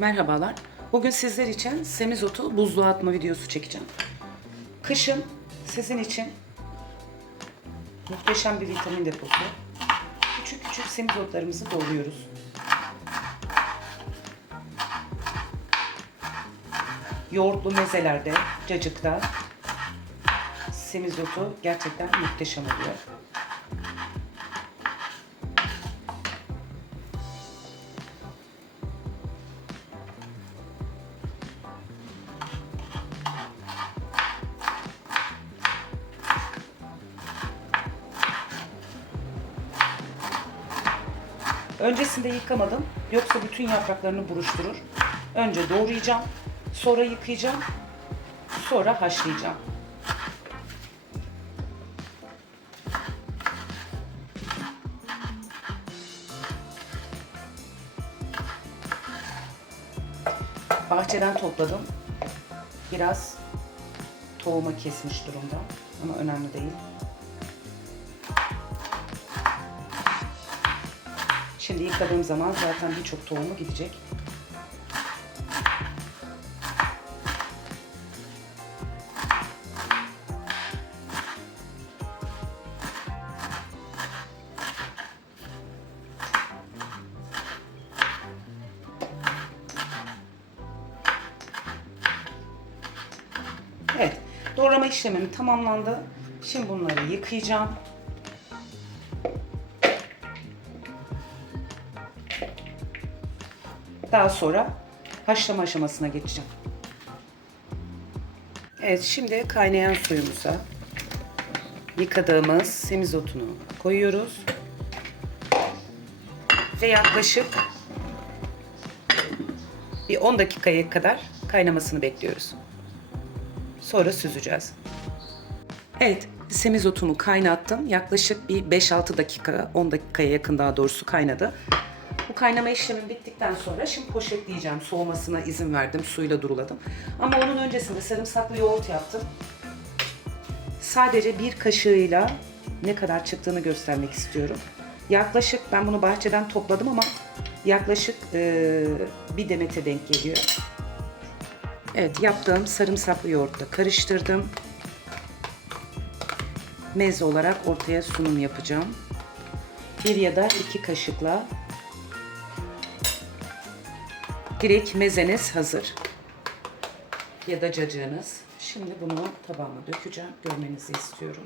Merhabalar. Bugün sizler için semizotu buzluğa atma videosu çekeceğim. Kışın sizin için muhteşem bir vitamin deposu. Küçük küçük semizotlarımızı doğruyoruz. Yoğurtlu mezelerde, cacıkta semizotu gerçekten muhteşem oluyor. Öncesinde yıkamadım. Yoksa bütün yapraklarını buruşturur. Önce doğrayacağım. Sonra yıkayacağım. Sonra haşlayacağım. Bahçeden topladım. Biraz tohuma kesmiş durumda. Ama önemli değil. Şimdi yıkadığım zaman zaten birçok tohumu gidecek. Evet, doğrama işlemim tamamlandı. Şimdi bunları yıkayacağım. Daha sonra haşlama aşamasına geçeceğim. Evet, şimdi kaynayan suyumuza yıkadığımız semizotunu koyuyoruz. Ve yaklaşık bir 10 dakikaya kadar kaynamasını bekliyoruz. Sonra süzeceğiz. Evet, semizotumu kaynattım. Yaklaşık bir 5-6 dakika, 10 dakikaya yakın daha doğrusu kaynadı. Bu kaynama işlemi bittikten sonra şimdi poşetleyeceğim. Soğumasına izin verdim, suyla duruladım. Ama onun öncesinde sarımsaklı yoğurt yaptım. Sadece bir kaşığıyla ne kadar çıktığını göstermek istiyorum. Yaklaşık, ben bunu bahçeden topladım ama yaklaşık eee, bir demete denk geliyor. Evet, yaptığım sarımsaklı yoğurtla karıştırdım. Meze olarak ortaya sunum yapacağım. Bir ya da iki kaşıkla direkt mezeniz hazır. Ya da cacığınız. Şimdi bunu tabağıma dökeceğim. Görmenizi istiyorum.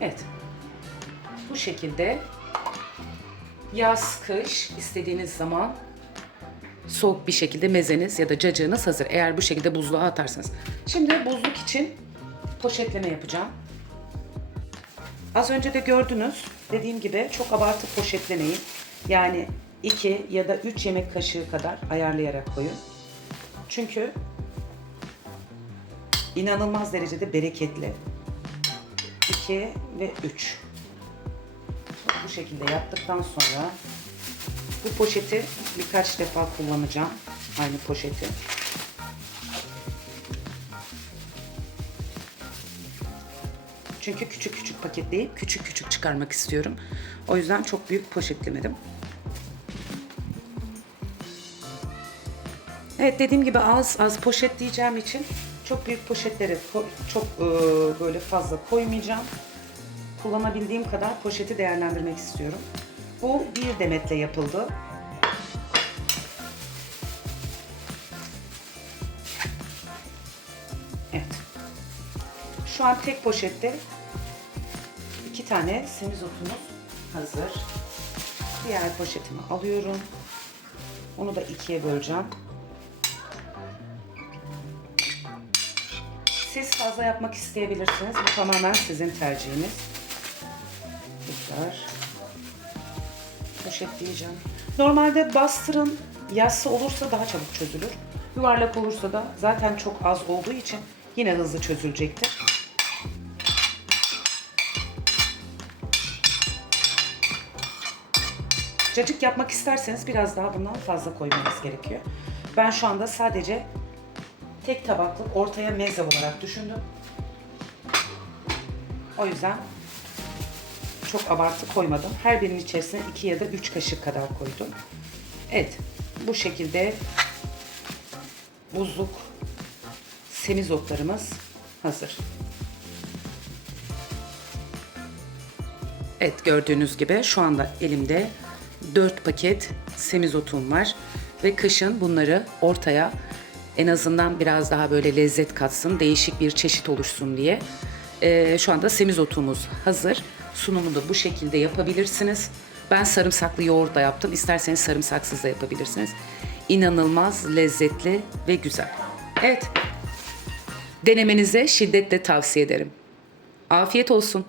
Evet. Bu şekilde yaz, kış istediğiniz zaman soğuk bir şekilde mezeniz ya da cacığınız hazır. Eğer bu şekilde buzluğa atarsanız. Şimdi buzluk için poşetleme yapacağım. Az önce de gördünüz. Dediğim gibi çok abartı poşetlemeyin. Yani 2 ya da 3 yemek kaşığı kadar ayarlayarak koyun. Çünkü inanılmaz derecede bereketli. 2 ve 3. Bu şekilde yaptıktan sonra bu poşeti birkaç defa kullanacağım. Aynı poşeti. Çünkü küçük küçük paketleyip küçük küçük çıkarmak istiyorum. O yüzden çok büyük poşetlemedim. Evet dediğim gibi az az poşetleyeceğim için çok büyük poşetlere çok e, böyle fazla koymayacağım. Kullanabildiğim kadar poşeti değerlendirmek istiyorum. Bu bir demetle yapıldı. Evet. Şu an tek poşette iki tane semizotumuz hazır. Diğer poşetimi alıyorum. Onu da ikiye böleceğim. Siz fazla yapmak isteyebilirsiniz. Bu tamamen sizin tercihiniz. Tekrar poşetleyeceğim. Normalde bastırın yassı olursa daha çabuk çözülür. Yuvarlak olursa da zaten çok az olduğu için yine hızlı çözülecektir. Cacık yapmak isterseniz biraz daha bundan fazla koymanız gerekiyor. Ben şu anda sadece tek tabaklık ortaya meze olarak düşündüm. O yüzden çok abartı koymadım. Her birinin içerisine 2 ya da 3 kaşık kadar koydum. Evet, bu şekilde buzluk semizotlarımız hazır. Evet gördüğünüz gibi şu anda elimde 4 paket semizotum var ve kışın bunları ortaya en azından biraz daha böyle lezzet katsın, değişik bir çeşit oluşsun diye eee, şu anda semizotumuz hazır. Sunumunu da bu şekilde yapabilirsiniz. Ben sarımsaklı yoğurt da yaptım. İsterseniz sarımsaksız da yapabilirsiniz. İnanılmaz lezzetli ve güzel. Evet. Denemenize şiddetle tavsiye ederim. Afiyet olsun.